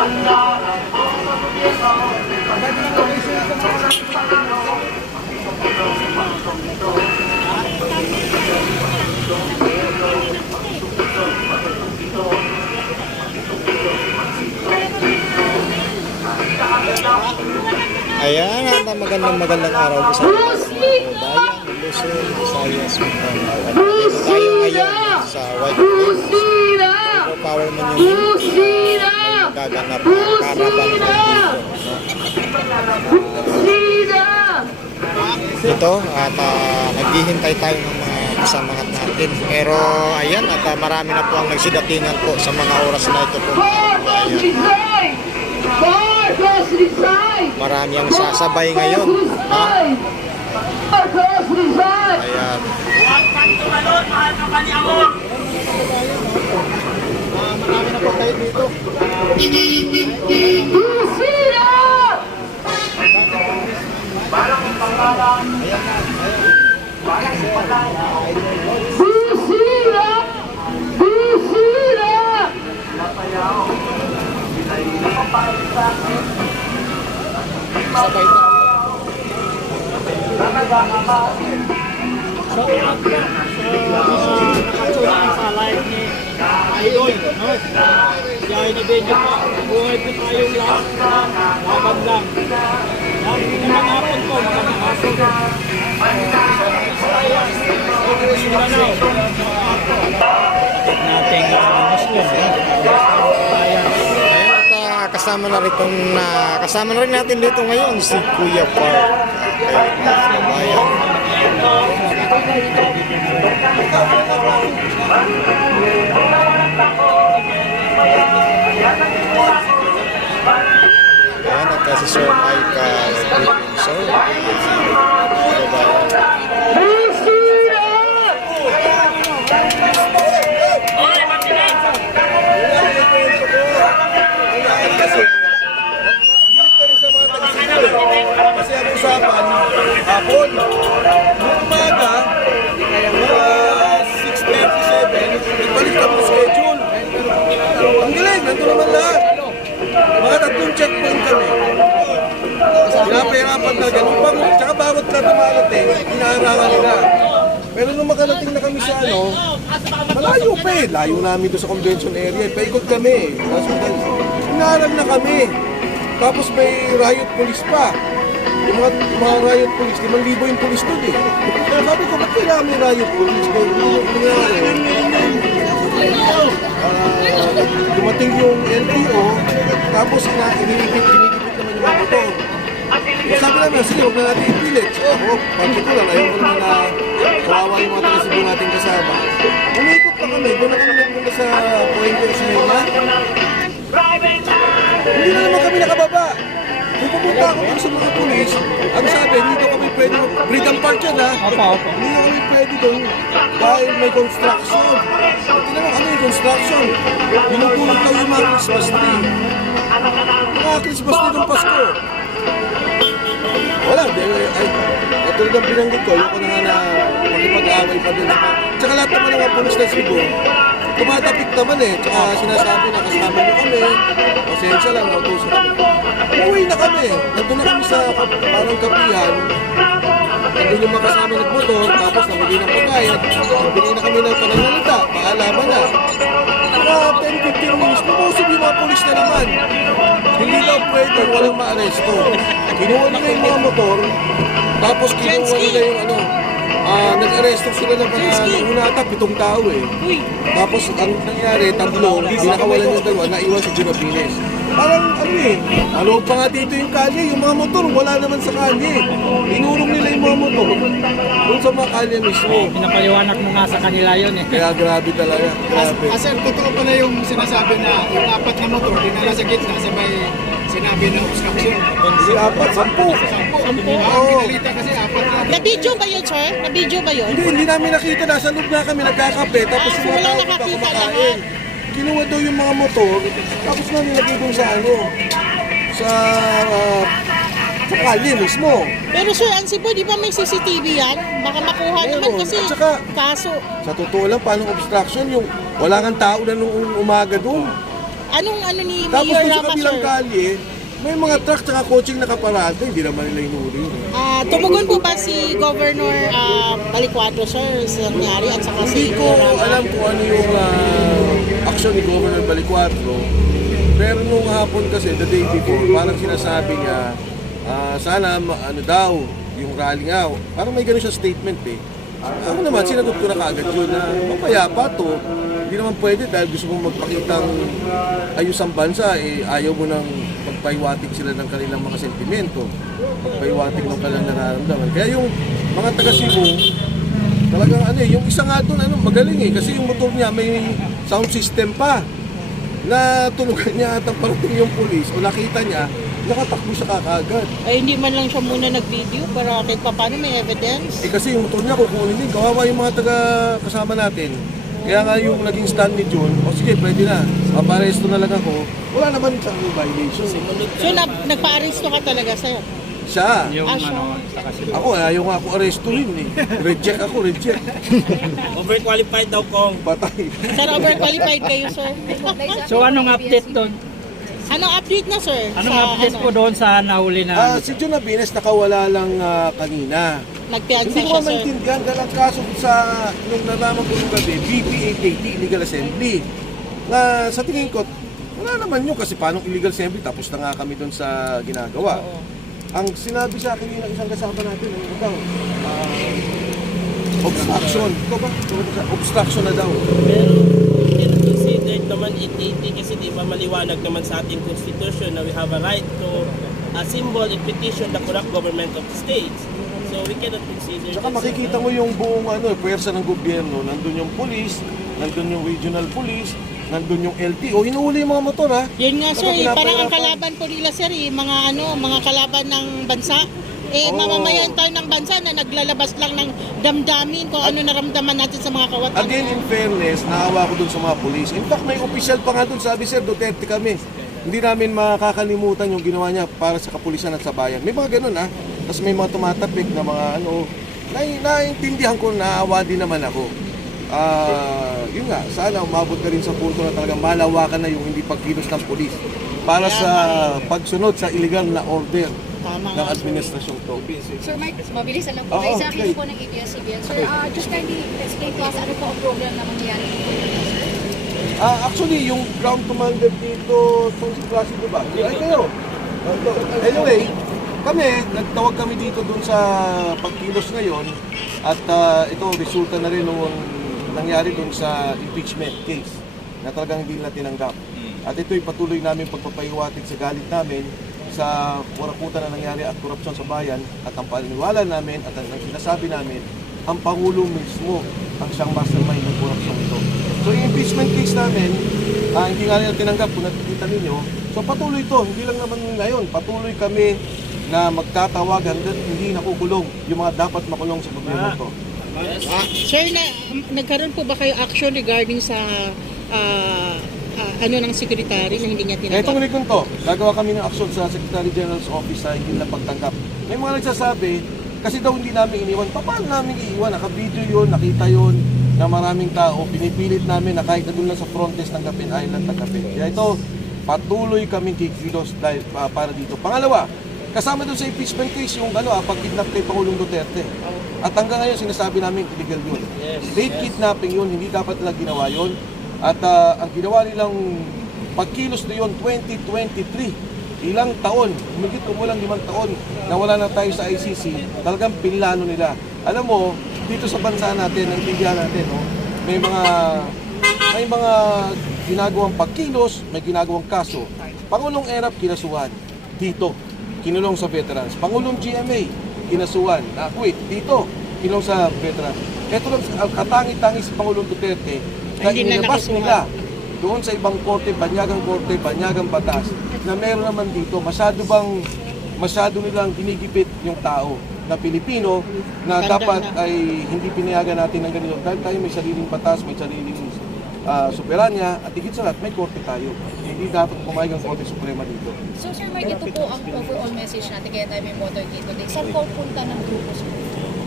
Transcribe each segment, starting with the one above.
Ayan, magandang araw po sa mga bayan, Luzon, Visayas, Mindanao. Dito tayo ngayon sa White Plains. Power Monument. Gaganap ang karaban dito. At naghihintay tayo ng mga kasamahan natin. Pero ayan, at marami na po ang nagsidatingan po sa mga oras na ito po. Ayan. Marami ang sasabay ngayon. Ayan. Marami na po tayo dito. Sabay tayo. So, sa live ni Idol, no? Siya inibigyan po. Buhay po tayong lahat. Laban lang. Magandang hapon po. Magandang hapon. Nating Muslim. Kasama na rin natin dito ngayon si Kuya Park. Ayan, at si Sir Mike Sir. Kasi ang usapan, hapon, noong umaga, 6:37, nagbalik kami ng schedule. Ang galing, nandun naman lahat. Mga 3 checkpoint kami. Pinapahirapan na ganun pa. Tsaka bawat na dumarating, inaarangan nila. Pero nung makarating na kami sa malayo pa eh. Layo namin doon sa convention area. Paikot kami. Inaaral na kami. Tapos may riot police pa. Yung mga riot police, 5,000 yung police doon eh. Kaya sabi ko, ba't kailangan may riot police? Dumating yung LTO, tapos inilipit naman yung mga motor. Sabi naman, sige, huwag na natin ipilit. Partikular, ayaw ko naman na kawawa yung mga taga-Cebu natin kasama. Umikot pa kami, doon na kami nagpunta sa pointer sa Nena. Hindi na naman kami nakababa. Kung pupunta ako sa mga pulis, ang sabi, dito kami pwede, Freedom Park yan ha. Hindi na kami pwede doon dahil may construction. Hindi naman kami may construction. Binutulog daw yung mga Christmas tree. Mga Christmas tree ng Pasko. Wala, katulad ng binanggit ko, yung ko na nga na makipag-away pa din. Tsaka lahat naman ng mga pulis na Cebu, tumatapik naman eh. Tsaka sinasabi na kasama nyo kami, pasensya lang, nautusan kami. Uwi na kami. Nandun na kami sa parang kapihan. Nandun yung mga kasama nagmotor, tapos nabigay ng pagkain. Nabigay na kami ng pananalita, paalaman na. Mga 10-15 minutes, pumusog yung mga pulis na naman. Hindi daw pwede, walang maaresto. Kinuha nila yung mga motor, tapos kinuha nila yung nag-aresto sila ng mga una ata, 7 tao eh. Tapos ang nangyari, 3, binakawalan yung 2, naiwan si Junapines. Parang ano pa nga dito yung kalye, yung mga motor, wala naman sa kalye. Inurong nila yung mga motor doon sa mga kalye mismo. Pinapaliwanag mo nga sa kanila yun eh. Kaya grabe talaga, grabe. Sir, totoo pala yung sinasabi na yung 4 na motor, dinala sa gitna, sabay sinabi ng obstruction. Hindi 4, 10. Oo. Pinalita kasi 4 na. Na-video ba yun, sir? Na-video ba yun? Hindi namin nakita, nasa loob na kami nagkakape, tapos yung mga tao pa kumakain. Kinuha daw yung mga motor, tapos na nilagay doon sa kalye mismo. Pero sir, ang Cebu, di ba may CCTV yan? Baka makuha naman kasi At saka, kaso. sa totoo lang, paano obstruction yung wala kang tao na nung umaga doon. Anong ano ni Tapos Mayor doon sa Rama, kabilang sir? kalye, may mga truck tsaka coaching nakaparada, hindi naman nila hinuli. Tumugon po ba si Governor Balicuato, sir, sa nangyari at saka si Hindi ko Mayor Rama? alam kung ano yung action ni Governor Balicuatro. Pero nung hapon kasi, the day before, parang sinasabi niya, sana ano daw, yung rally nga, parang may ganun siya statement eh. Ako naman, sinagot ko na kaagad yun na mapayapa to. Hindi naman pwede dahil gusto mong magpakitang ayos ang bansa, eh ayaw mo nang magpaiwatig sila ng kanilang mga sentimento. Magpaiwatig ng kanilang nararamdaman. Kaya yung mga taga Cebu, talagang ano eh, yung isa nga doon ano, magaling eh. Kasi yung motor niya may sound system pa. Na tunugan niya at ang parating yung pulis o nakita niya, nakatakbo siya kakaagad. Ay, hindi man lang siya muna nag-video para kahit pa paano may evidence. Eh kasi yung motor niya kukunin din, kawawa yung mga taga kasama natin. Kaya nga yung naging stand ni Jun, o sige pwede na, maparesto na lang ako. Wala naman siyang violation. So, nagpa-aresto ka talaga, sir? Siya, Yung siya. ano, ako ayaw nga ako arestuhin eh. Reject ako, reject. Overqualified daw kong. Patay. Sir, overqualified kayo, sir. so anong update doon? Anong update na, sir? Anong Sa, update po doon sa nahuli na? Si Jun Abines nakawala lang kanina. Nagpiansa Hindi ko siya, sir. maintindihan dahil ang kaso sa nung nalaman ko nung gabi, BPAKT, Illegal Assembly. Na sa tingin ko, wala naman yun kasi paano illegal assembly tapos na nga kami doon sa ginagawa. Ang sinabi sa akin ng isang kasama natin, ano daw, obstruction. Ito ba? Obstruction na daw. Pero hindi na considered naman 880 kasi di ba maliwanag naman sa ating constitution na we have a right to symbol and petition the corrupt government of the states. So we cannot consider Tsaka that. makikita mo yung buong puwersa ng gobyerno. Nandun yung police, nandun yung regional police, nandun yung LTO. Hinuhuli yung mga motor ha. Yun nga, sir. Talagang Parang ang pinapahirapan. kalaban po nila, sir, mga mga kalaban ng bansa. Oo. Mamamayan tayo ng bansa na naglalabas lang ng damdamin kung ano naramdaman natin sa mga kawatan. Again, in fairness, naawa ko dun sa mga police. In fact, may official pa nga dun, sabi Sir Duterte kami. Hindi namin makakalimutan yung ginawa niya para sa kapulisan at sa bayan. May mga ganun ha. Tapos may mga tumatapik na mga naiintindihan ko, naawa din naman ako. Yun nga, sana umabot na rin sa punto na talagang malawakan na yung hindi pagkilos ng pulis para sa pagsunod sa illegal na order Tama ng nga, sir. administrasyong to. Sir Mike, mabilis lang po. Oo, May sabi okay. po ng ABS-CBN. Sir, just kindly explain to us ano po ang program na mangyayari dito, sir? Actually, yung ground commander dito, itong si Placido ba? Ay kayo! Anyway, nagtawag kami dito dun sa pagkilos ngayon at ito, resulta na rin nung nangyari dun sa impeachment case na talagang hindi nila tinanggap. At ito'y patuloy namin pagpapahiwatig sa galit namin sa kuraputan na nangyari at korupsyon sa bayan at ang paniniwala namin at ang sinasabi namin, ang Pangulo mismo ang siyang mastermind ng korupsyon ito. So yung impeachment case namin, hindi nga nila tinanggap kung nakikita ninyo. So patuloy ito, hindi lang naman ngayon, patuloy kami na magtatawag hanggang hindi nakukulong yung mga dapat makulong sa gobyerno ito. Sir, nagkaroon po ba kayo action regarding sa ng secretary na hindi niya tinanggap? Itong ulit to, gagawa kami ng aksyon sa Secretary General's Office sa hindi nila pagtanggap. May mga nagsasabi, kasi daw hindi namin iniwan. Paano namin iiwan? Naka-video yun, nakita yun na maraming tao. Pinipilit namin na kahit na doon lang sa front desk ng Gapin Island, tanggapin. Kaya ito, patuloy kaming kikilos dahil para dito. Pangalawa, kasama doon sa impeachment case yung pag-kidnap kay Pangulong Duterte. At hanggang ngayon sinasabi namin illegal yun. State kidnapping yun, hindi dapat nila ginawa yun. At ang ginawa nilang pagkilos na yun, 2023. Ilang taon, humigit kumulang 5 taon na wala na tayo sa ICC, talagang pinlano nila. Alam mo, dito sa bansa natin, naintindihan natin, no? may mga ginagawang pagkilos, may ginagawang kaso. Pangulong Erap, kinasuhan. Dito, kinulong sa veterans. Pangulong GMA, kinasuhan. Na-quit. Dito, kinulong sa veterans. Ito lang, katangi-tangi si Pangulong Duterte, na Hindi na inilabas nakasuhan. nila doon sa ibang korte, banyagang batas, na meron naman dito, masyado nilang ginigipit yung tao na Pilipino na Tanda dapat na. ay hindi pinayagan natin ng ganito dahil tayo may sariling batas, may sariling soberanya at higit sa lahat may korte tayo. Hindi dapat pumayag ang Korte Suprema dito. So Sir Mike, ito po ang overall message natin kaya tayo may motor dito. Saan po punta ng grupo, sir?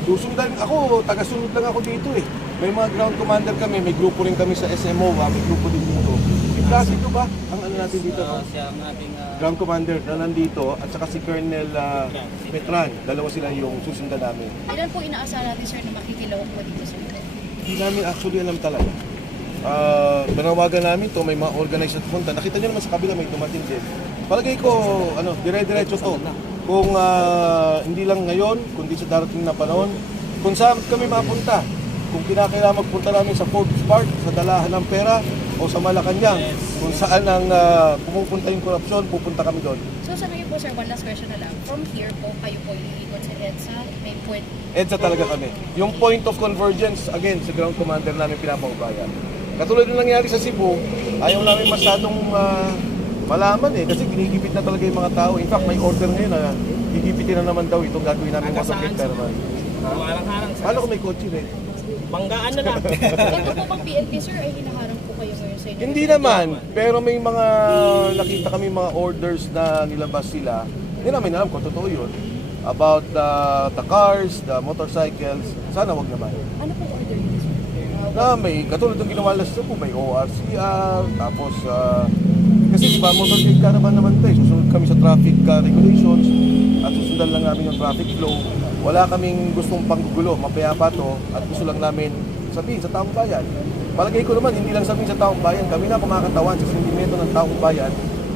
Susundan ako, taga-sunod lang ako dito eh. May mga ground commander kami, may grupo rin kami sa SMO, may grupo din dito. Placido ba? Ang ano natin dito, no? Siya ang ating Ground Commander na nandito at saka si Colonel Metran. Dalawa sila yung susundan namin. Ilan po inaasahan natin, sir, na makikilawag po dito sa ito? Hindi namin actually alam talaga. Panawagan namin to, may mga organized at punta. Nakita nyo naman sa kabila may tumating din. Palagay ko, dire-diretso to. Kung hindi lang ngayon, kundi sa darating na panahon, kung saan kami mapunta. Kung kinakailangan magpunta namin sa Forbes Park, sa dalahan ng pera, o sa Malacanang, kung saan ang pumupunta yung korupsyon, pupunta kami doon. So sa ngayon po, sir, one last question na lang. From here po, kayo po iikot sa EDSA, may point. EDSA talaga kami. Yung point of convergence, again, sa ground commander namin pinapaubaya. Katulad ng nangyari sa Cebu, ayaw namin masyadong malaman kasi ginigipit na talaga yung mga tao. In fact, may order ngayon na gigipitin na naman daw itong gagawin namin motorcade caravan. Harang-harang sa Paano kung may kotse rin? banggaan na lang. Ito po bang PNP, sir, ay hinaharang po kayo ngayon sa inyo? Hindi naman, pero may mga nakita kami mga orders na nilabas sila. Hindi namin alam kung totoo yun. About the cars, the motorcycles. Sana wag naman. Ano po order niyo, sir? Na may katulad ng ginawa last po, may ORCR, tapos kasi di ba motorcade caravan naman tayo, susunod kami sa traffic regulations at susundan lang namin yung traffic flow. Wala kaming gustong panggugulo, mapayapa to at gusto lang namin sabihin sa taong bayan. Palagay ko naman, hindi lang sabihin sa taong bayan, kami na kumakatawan sa sentimento ng taong bayan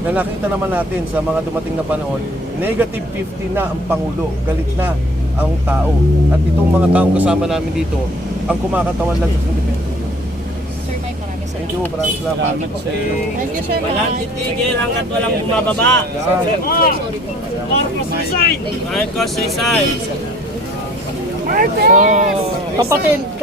na nakita naman natin sa mga dumating na panahon, negative 50 na ang Pangulo, galit na ang tao. At itong mga taong kasama namin dito, ang kumakatawan lang sa sentimento nyo. Sir Mike, maraming Thank salamat. you, maraming salamat. Thank you, sir. Walang titigil hanggat walang bumababa. Sorry po. Marcos resign! kapatid.